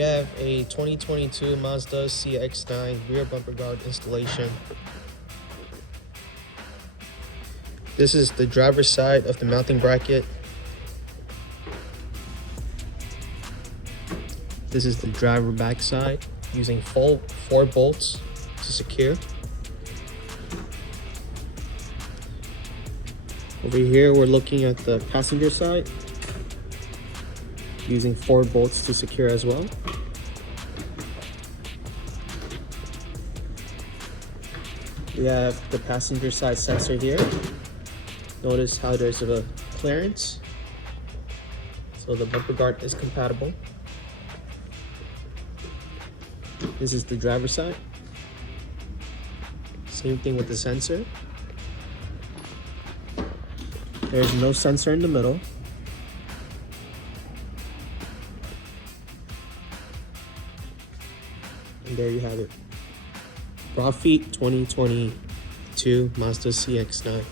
We have a 2022 Mazda CX-9 rear bumper guard installation. This is the driver's side of the mounting bracket. This is the driver back side using full 4 bolts to secure. Over here, we're looking at the passenger side using 4 bolts to secure as well. We have the passenger side sensor here. Notice how there's a clearance, so the bumper guard is compatible. This is the driver's side. Same thing with the sensor. There's no sensor in the middle. And there you have it. Broadfeet 2022 Mazda CX-9.